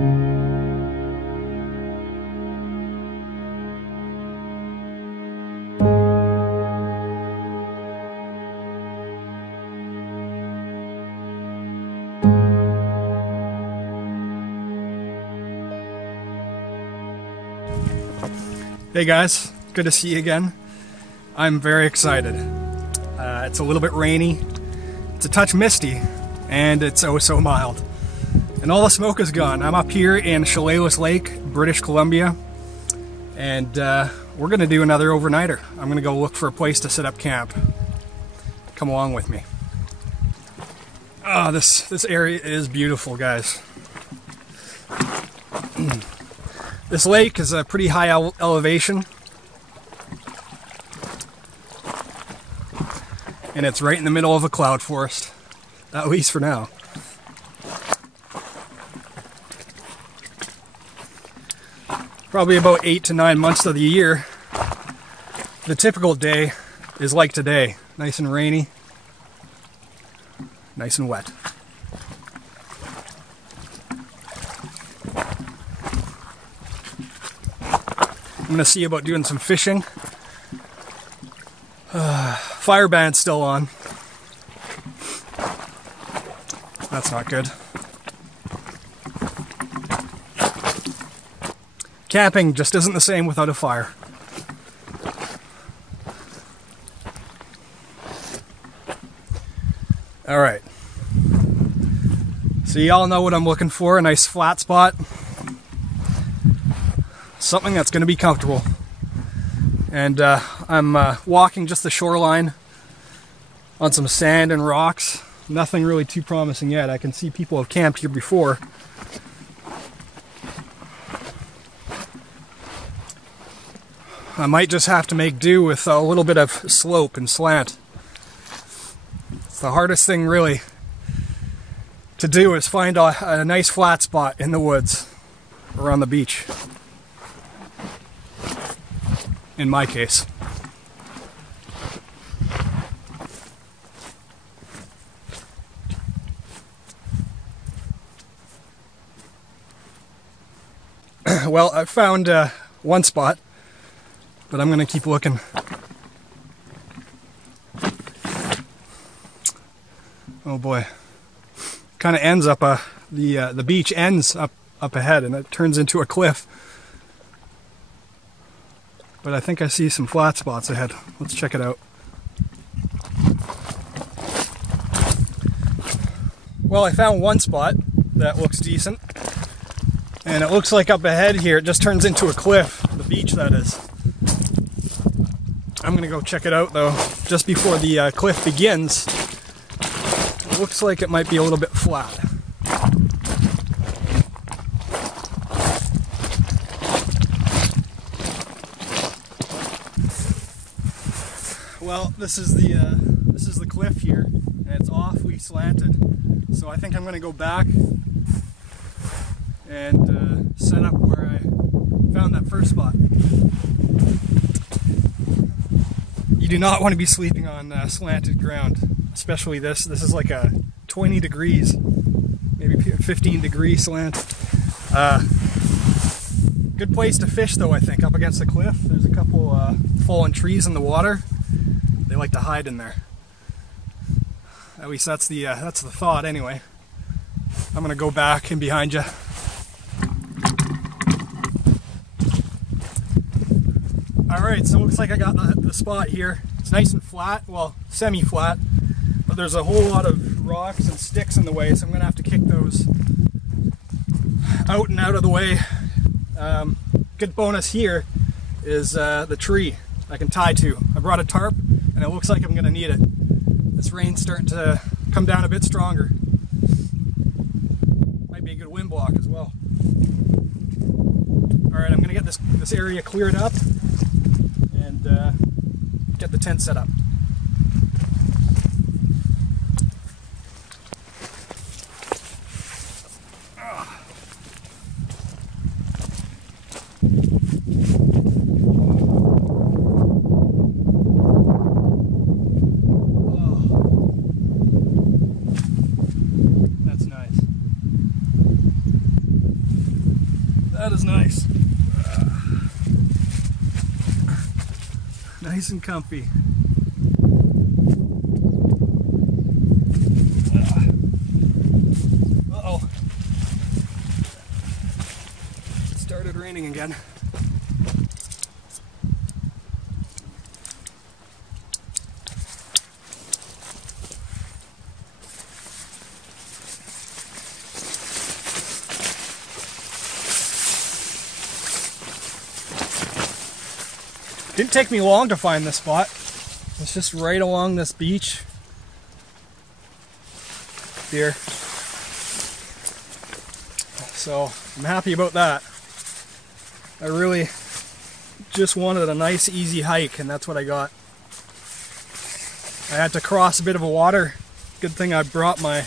Hey guys, good to see you again. I'm very excited. It's a little bit rainy, it's a touch misty, and it's oh so mild. And all the smoke is gone. I'm up here in Chehalis Lake, British Columbia, and we're gonna do another overnighter. I'm gonna go look for a place to set up camp. Come along with me. Oh, this area is beautiful, guys. This lake is a pretty high elevation, and it's right in the middle of a cloud forest, at least for now. Probably about 8 to 9 months of the year, the typical day is like today, nice and rainy, nice and wet. I'm gonna see about doing some fishing. Fire ban's still on. That's not good. Camping just isn't the same without a fire. Alright. So y'all know what I'm looking for, a nice flat spot. Something that's going to be comfortable. And I'm walking just the shoreline on some sand and rocks. Nothing really too promising yet. I can see people have camped here before. I might just have to make do with a little bit of slope and slant. It's the hardest thing really to do is find a nice flat spot in the woods or on the beach. In my case. Well, I found one spot, but I'm going to keep looking. Oh boy. Kind of ends up, the beach ends up ahead and it turns into a cliff. But I think I see some flat spots ahead. Let's check it out. Well, I found one spot that looks decent. And it looks like up ahead here it just turns into a cliff. The beach, that is. I'm gonna go check it out though. Just before the cliff begins, it looks like it might be a little bit flat. Well, this is the cliff here, and it's awfully slanted. So I think I'm going to go back and set up where I found that first spot. You do not want to be sleeping on slanted ground, especially this. This is like a 20 degrees, maybe 15 degree slant. Good place to fish though, I think, up against the cliff. There's a couple fallen trees in the water. They like to hide in there. At least that's the thought anyway. I'm gonna go back in behind you. Alright, so it looks like I got the spot here. It's nice and flat, well, semi-flat, but there's a whole lot of rocks and sticks in the way, so I'm gonna have to kick those out and out of the way. Good bonus here is the tree I can tie to. I brought a tarp, and it looks like I'm gonna need it. This rain's starting to come down a bit stronger. Might be a good wind block as well. Alright, I'm gonna get this area cleared up and get the tent set up. That is nice. Nice and comfy. Uh-oh. It started raining again. Didn't take me long to find this spot. It's just right along this beach here. So I'm happy about that. I really just wanted a nice easy hike, and that's what I got. I had to cross a bit of a water. Good thing I brought my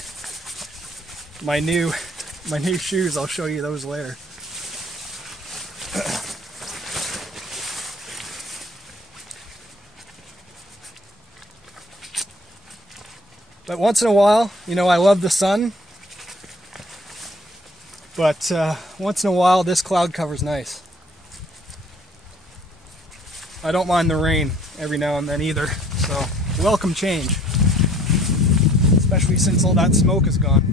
new shoes. I'll show you those later. But once in a while, you know, I love the sun, but once in a while this cloud cover's nice. I don't mind the rain every now and then either, so welcome change, especially since all that smoke is gone.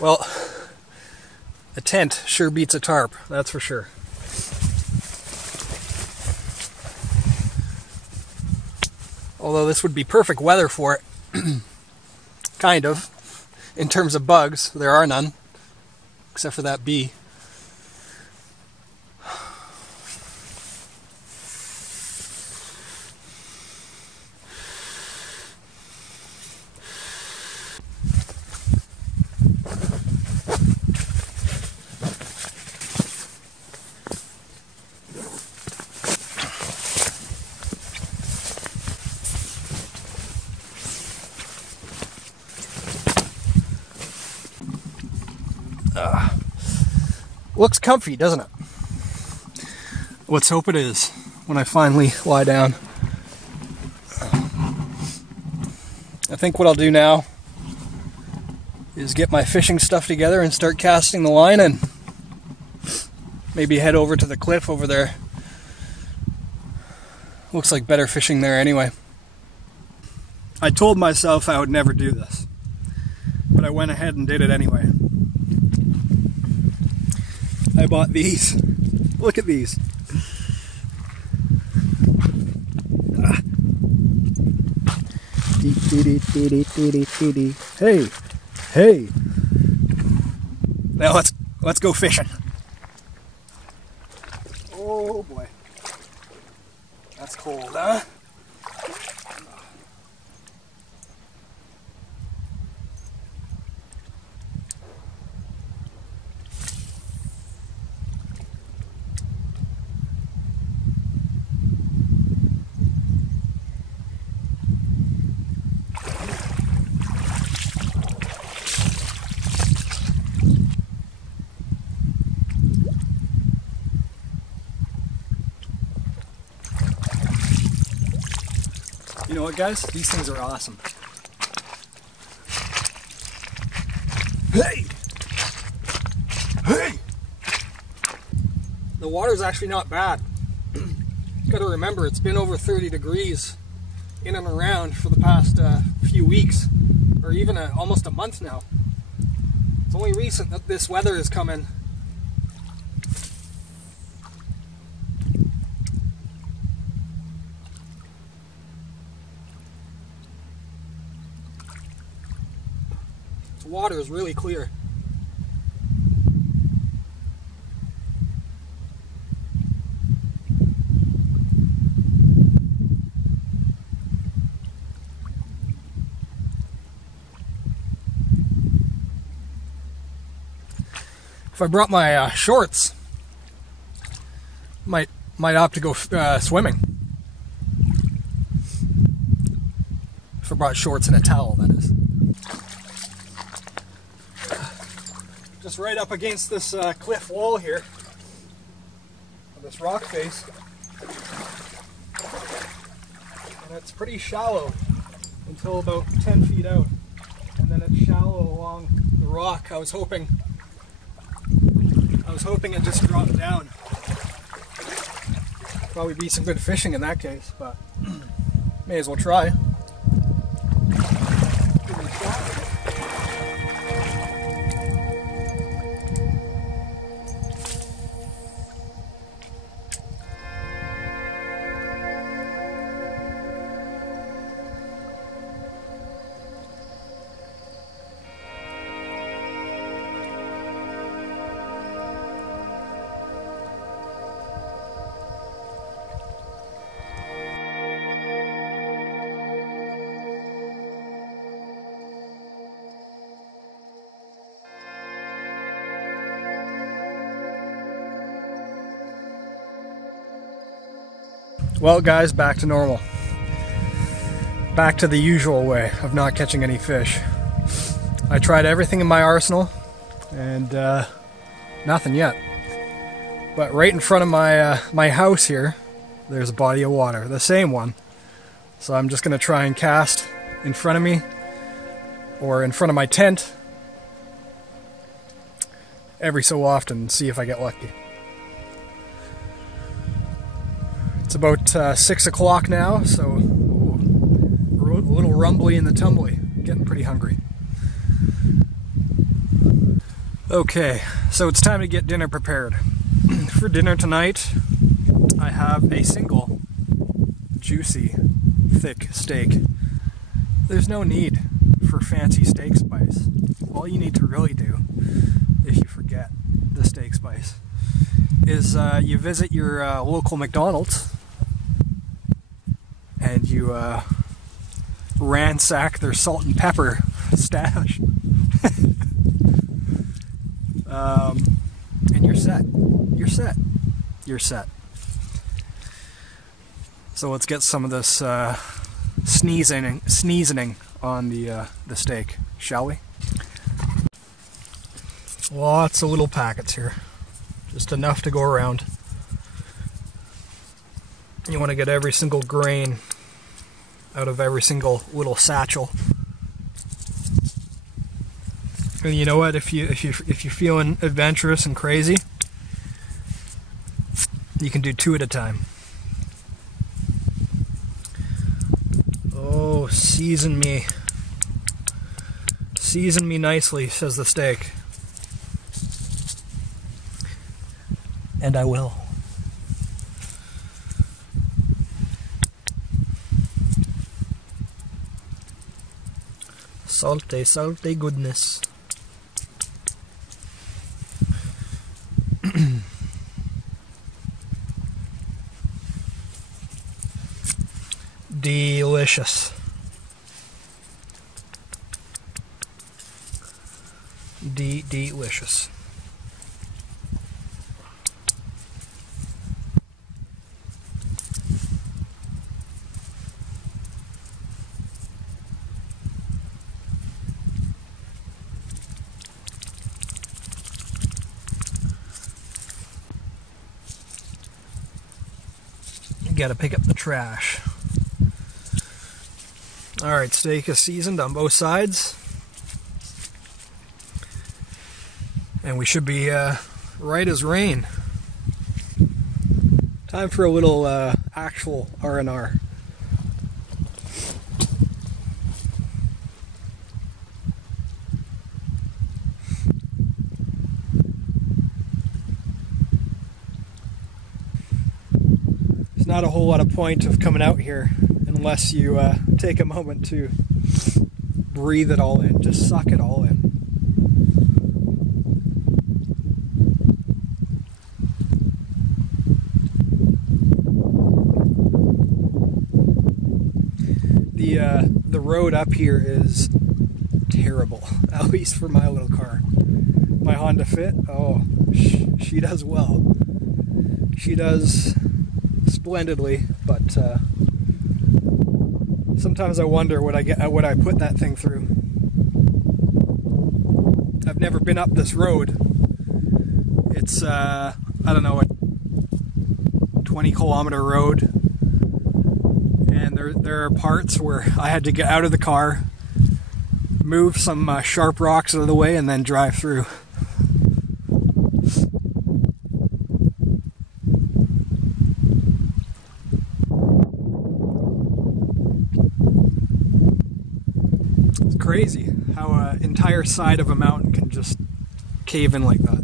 Well, a tent sure beats a tarp, that's for sure. Although this would be perfect weather for it. Kind of. In terms of bugs, there are none. Except for that bee. Looks comfy, doesn't it? Let's hope it is when I finally lie down. I think what I'll do now is get my fishing stuff together and start casting the line and maybe head over to the cliff over there. Looks like better fishing there anyway. I told myself I would never do this, but I went ahead and did it anyway. I bought these. Look at these. Hey, hey. Now let's go fishing. Oh boy, that's cold, huh? You know what, guys? These things are awesome. Hey! Hey! The water's actually not bad. Gotta remember, it's been over 30 degrees in and around for the past few weeks, or even almost a month now. It's only recent that this weather has come in. The water is really clear. If I brought my shorts, might opt to go swimming. If I brought shorts and a towel, that is. Just right up against this cliff wall here, this rock face, and it's pretty shallow until about 10 feet out, and then it's shallow along the rock. I was hoping it just dropped down. Probably be some good fishing in that case, but may as well try. Give it a shot. Well, guys, back to normal. Back to the usual way of not catching any fish. I tried everything in my arsenal, and nothing yet. But right in front of my house here, there's a body of water, the same one. So I'm just going to try and cast in front of me, or in front of my tent, every so often, and see if I get lucky. It's about 6 o'clock now, so ooh, a little rumbly in the tumbly. Getting pretty hungry. Okay, so it's time to get dinner prepared. For dinner tonight, I have a single juicy, thick steak. There's no need for fancy steak spice. All you need to really do, if you forget the steak spice, is you visit your local McDonald's and you ransack their salt and pepper stash. And you're set. You're set. You're set. So let's get some of this sneezing on the steak, shall we? Lots of little packets here. Just enough to go around. You want to get every single grain out of every single little satchel. And you know what? If you're feeling adventurous and crazy, you can do 2 at a time. Oh, season me. Season me nicely, says the steak. And I will. Salty, salty goodness. Delicious. Delicious. You gotta pick up the trash. Alright, steak is seasoned on both sides. And we should be right as rain. Time for a little actual R&R. There's not a whole lot of point of coming out here unless you take a moment to breathe it all in. Just suck it all in. The road up here is terrible, at least for my little car. My one to fit. Oh, she does well. She does splendidly, but sometimes I wonder what I put that thing through. I've never been up this road. It's I don't know, a 20-kilometer road, and there are parts where I had to get out of the car, move some sharp rocks out of the way, and then drive through. It's crazy how an entire side of a mountain can just cave in like that.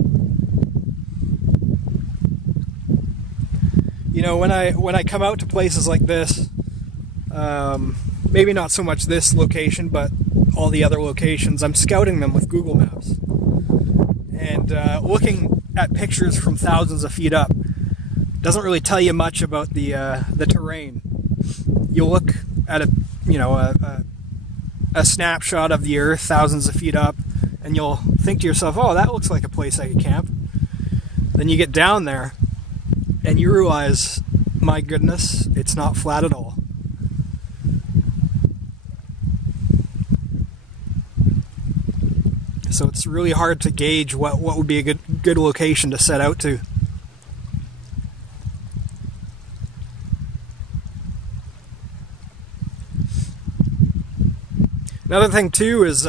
You know, when I come out to places like this, maybe not so much this location, but all the other locations, I'm scouting them with Google Maps. And looking at pictures from thousands of feet up doesn't really tell you much about the terrain. You'll look at a snapshot of the earth thousands of feet up, and you'll think to yourself, oh, that looks like a place I could camp. Then you get down there, and you realize, my goodness, it's not flat at all. So it's really hard to gauge what would be a good location to set out to. Another thing too is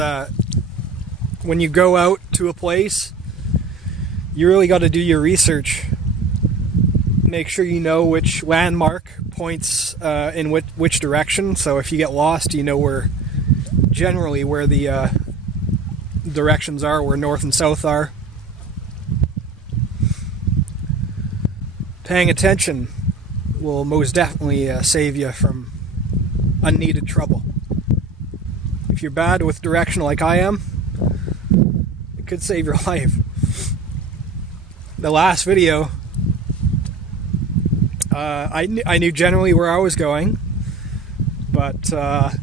when you go out to a place, you really got to do your research. Make sure you know which landmark points in which direction. So if you get lost, you know generally where the directions are, where north and south are. Paying attention will most definitely save you from unneeded trouble. If you're bad with direction like I am, it could save your life. The last video, I knew generally where I was going, but I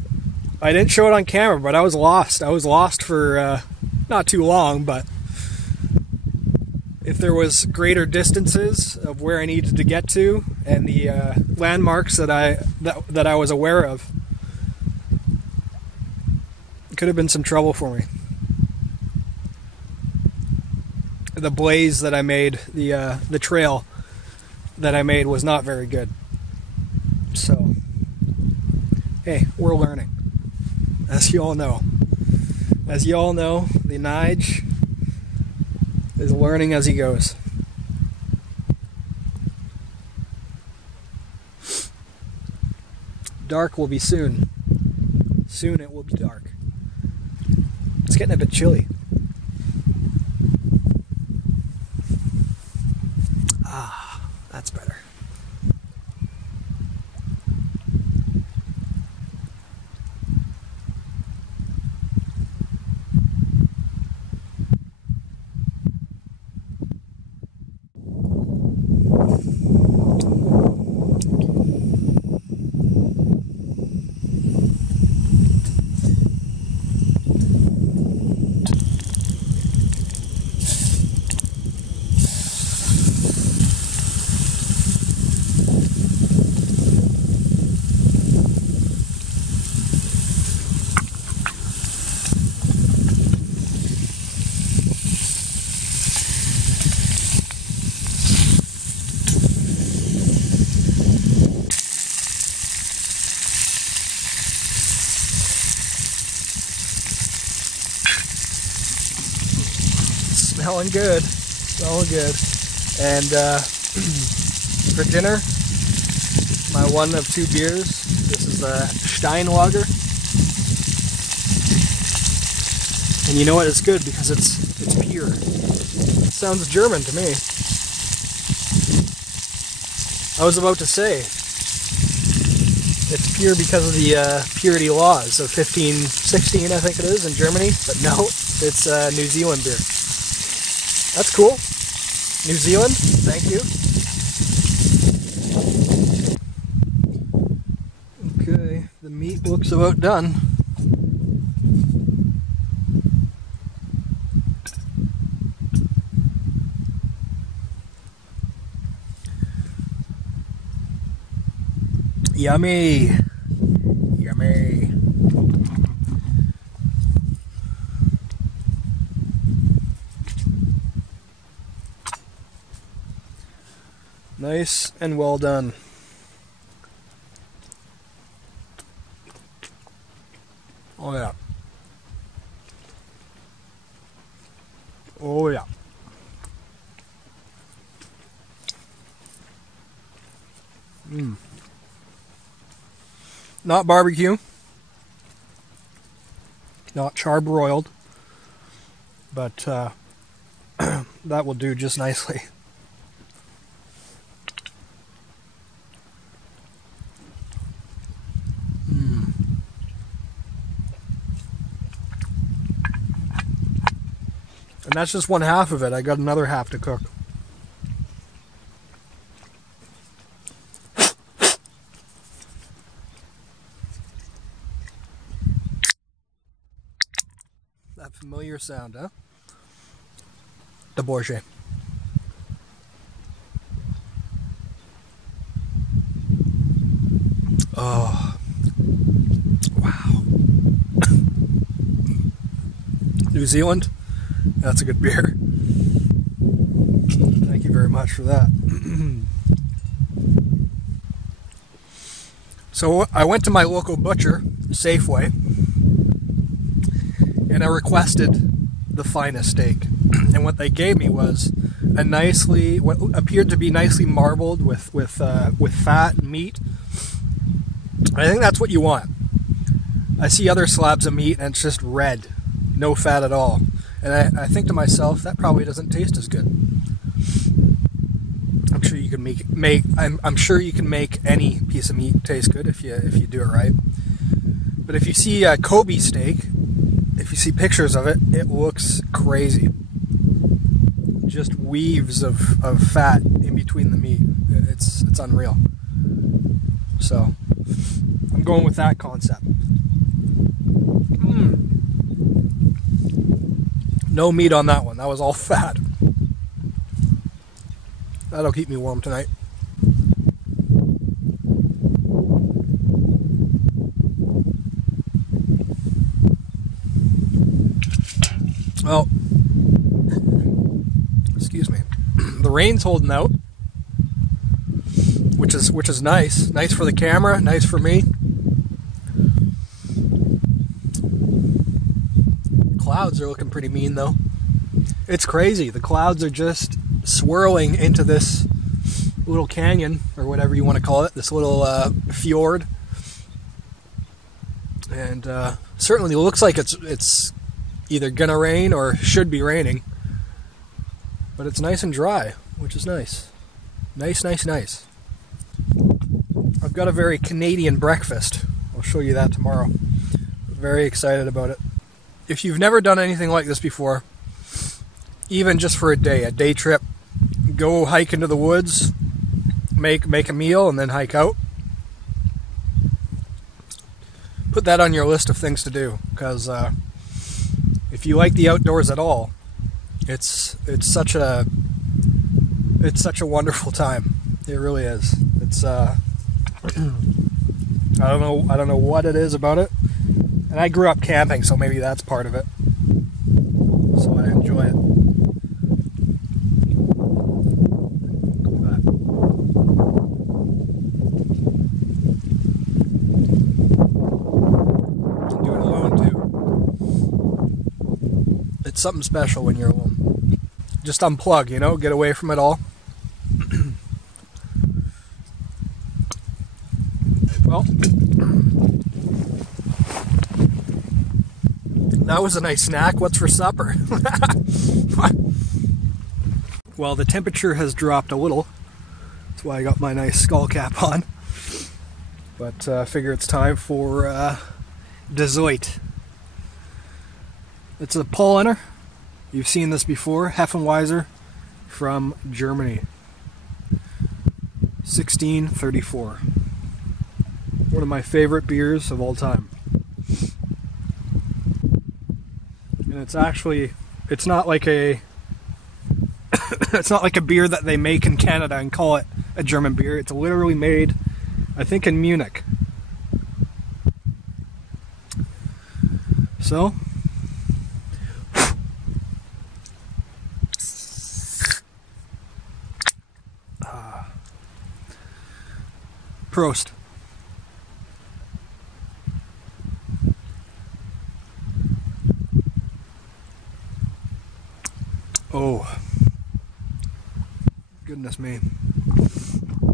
didn't show it on camera, but I was lost. I was lost for not too long, but if there was greater distances of where I needed to get to and the landmarks that I was aware of, it could have been some trouble for me. The blaze that I made, the trail that I made was not very good. So, hey, we're learning. As you all know. As you all know, the Nige is learning as he goes. Dark will be soon. Soon it will be dark. It's getting a bit chilly. Ah, that's better. Smelling good, smelling good. And for dinner, my one of two beers. This is the Steinlager, and you know what? It's good because it's pure. It sounds German to me. I was about to say it's pure because of the purity laws of 1516, I think it is, in Germany. But no, it's New Zealand beer. That's cool. New Zealand, thank you. Okay, the meat looks about done. Yummy. Yummy. Nice and well done. Oh yeah. Oh yeah. Not barbecue. Not charbroiled. But that will do just nicely. And that's just one half of it. I got another half to cook. That familiar sound, huh? The bourget. Oh. Wow. New Zealand? That's a good beer. Thank you very much for that. So I went to my local butcher, Safeway, and I requested the finest steak. And what they gave me was a what appeared to be nicely marbled with fat and meat. I think that's what you want. I see other slabs of meat and it's just red, no fat at all. And I think to myself, that probably doesn't taste as good. I'm sure you can I'm sure you can make any piece of meat taste good if you do it right. But if you see a Kobe steak, if you see pictures of it, it looks crazy. Just weaves of fat in between the meat. It's unreal. So I'm going with that concept. No meat on that one. That was all fat. That'll keep me warm tonight. Well, excuse me. The rain's holding out, which is nice. Nice for the camera, nice for me. Clouds are looking pretty mean though. It's crazy. The clouds are just swirling into this little canyon, or whatever you want to call it, this little fjord. And certainly looks like it's either gonna rain or should be raining. But it's nice and dry, which is nice. Nice, nice, nice. I've got a very Canadian breakfast. I'll show you that tomorrow. Very excited about it. If you've never done anything like this before, even just for a day trip, go hike into the woods, make a meal, and then hike out. Put that on your list of things to do, because if you like the outdoors at all, it's such a wonderful time. It really is. It's I don't know what it is about it. And I grew up camping, so maybe that's part of it. So I enjoy it. You can do it alone too. It's something special when you're alone. Just unplug, you know, get away from it all. Well, that was a nice snack. What's for supper? Well, the temperature has dropped a little. That's why I got my nice skull cap on. But I figure it's time for dessert. It's a Paulaner. You've seen this before. Heffenweiser from Germany. 1634. One of my favorite beers of all time. And it's actually, it's not like a it's not like a beer that they make in Canada and call it a German beer. It's literally made I think in Munich. So, Prost. Oh, goodness me.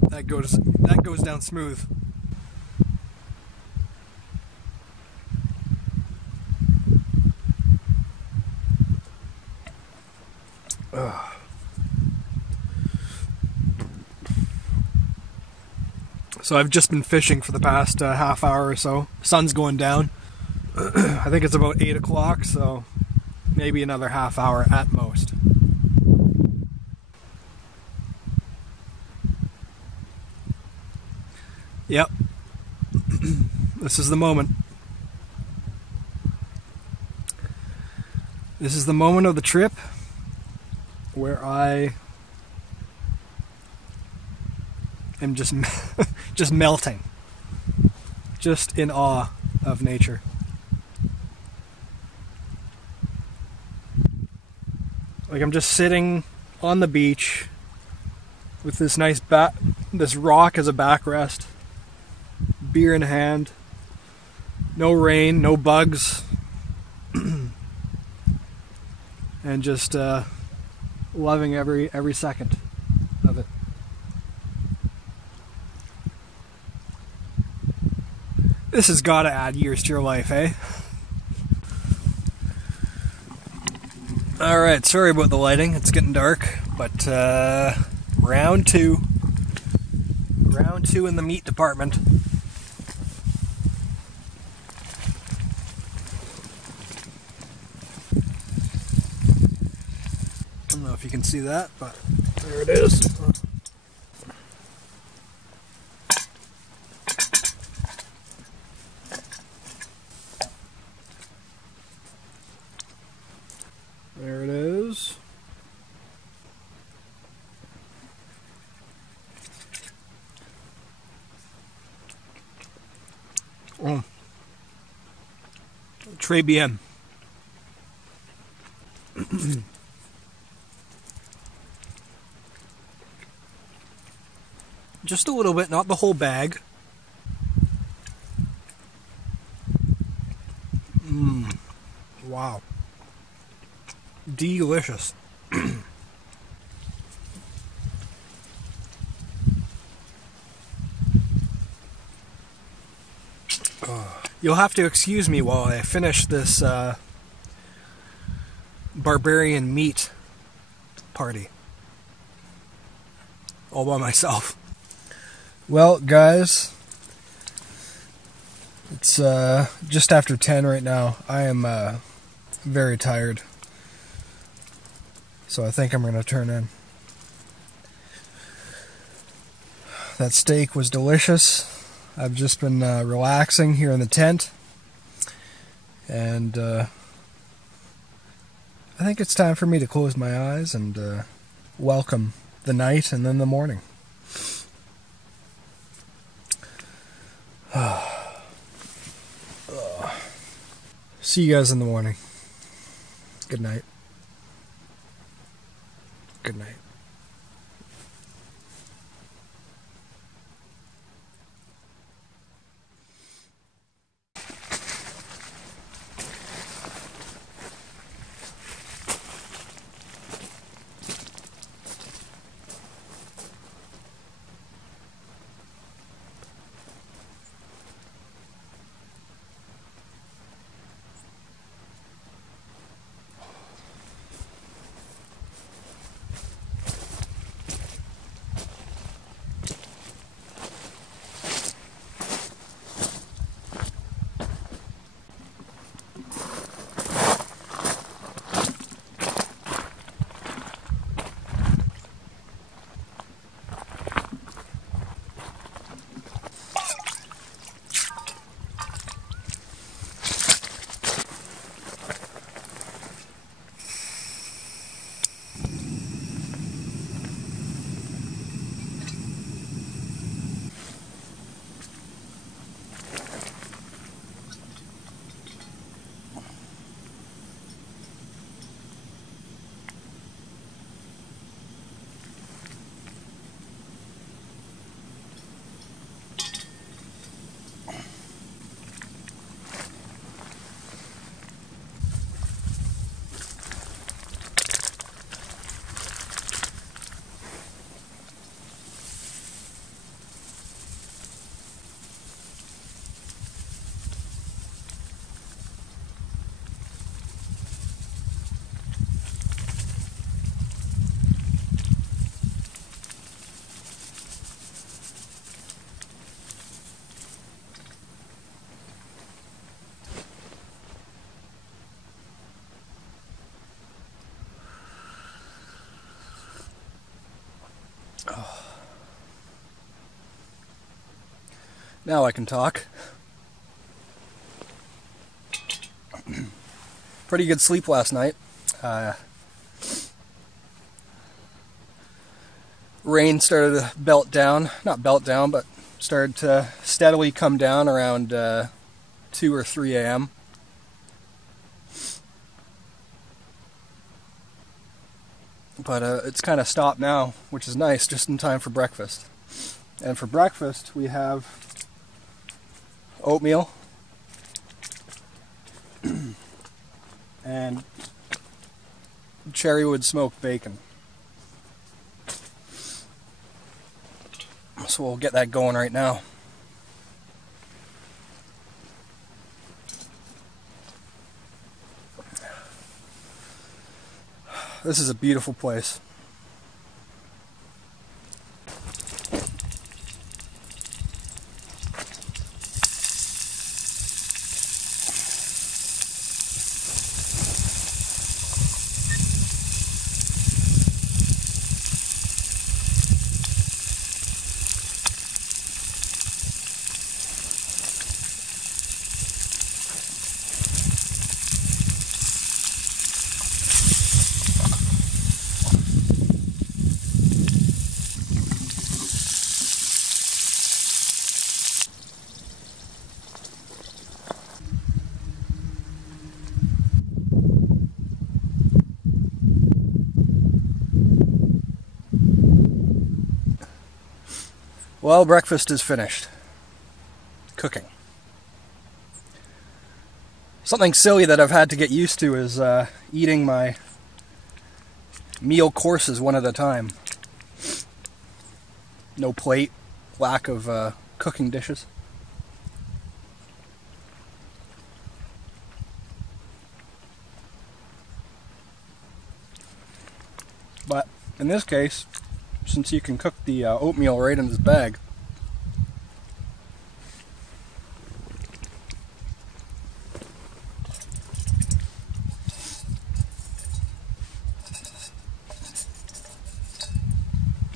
That goes down smooth. Ugh. So I've just been fishing for the past half hour or so. Sun's going down. I think it's about 8 o'clock, so maybe another half hour at most. Yep. This is the moment. This is the moment of the trip where I am just just melting. Just in awe of nature. Like I'm just sitting on the beach with this nice this rock as a backrest, beer in hand, no rain, no bugs, and just loving every second of it. This has got to add years to your life, eh? Alright, sorry about the lighting, it's getting dark, but round two in the meat department. I don't know if you can see that, but there it is. There it is. Oh. Très bien. Just a little bit, not the whole bag. Wow. Delicious. You'll have to excuse me while I finish this barbarian meat party all by myself. Well, guys, it's just after 10 right now. I am very tired, so I think I'm going to turn in. That steak was delicious. I've just been relaxing here in the tent, and I think it's time for me to close my eyes and welcome the night and then the morning. See you guys in the morning. Good night. Good night. Now I can talk. Pretty good sleep last night. Rain started to belt down, not belt down, but started to steadily come down around 2 or 3 a.m. But it's kind of stopped now, which is nice, just in time for breakfast. And for breakfast, we have oatmeal and cherrywood smoked bacon. So we'll get that going right now. This is a beautiful place. Well, breakfast is finished. Cooking. Something silly that I've had to get used to is eating my meal courses one at a time. No plate, lack of cooking dishes. But in this case, since you can cook the oatmeal right in this bag,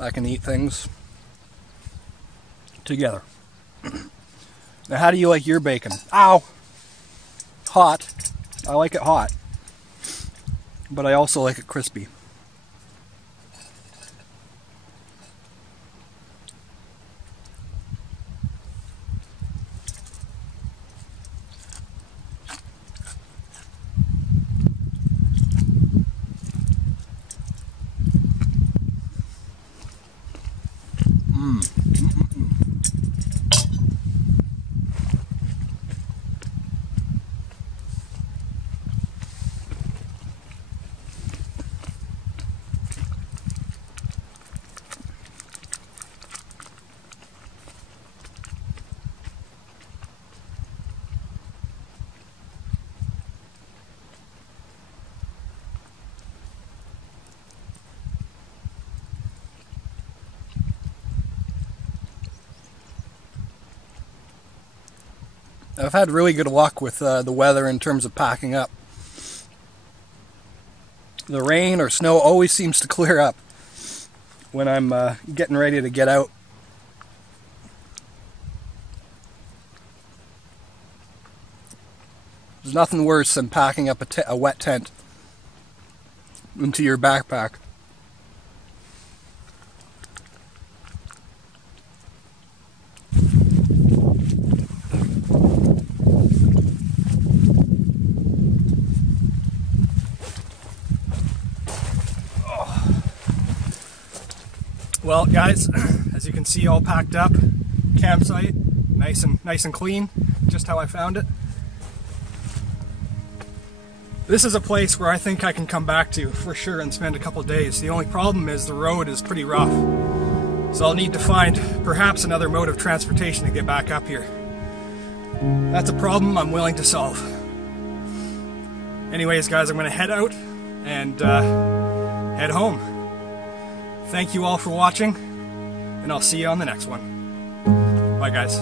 I can eat things together. Now, how do you like your bacon? Ow! Hot. I like it hot. But I also like it crispy. I've had really good luck with the weather in terms of packing up. The rain or snow always seems to clear up when I'm getting ready to get out. There's nothing worse than packing up a wet tent into your backpack. Well, guys, as you can see, all packed up. Campsite, nice and clean, just how I found it. This is a place where I think I can come back to for sure and spend a couple days. The only problem is the road is pretty rough, so I'll need to find perhaps another mode of transportation to get back up here. That's a problem I'm willing to solve. Anyways, guys, I'm going to head out and head home. Thank you all for watching, and I'll see you on the next one. Bye, guys.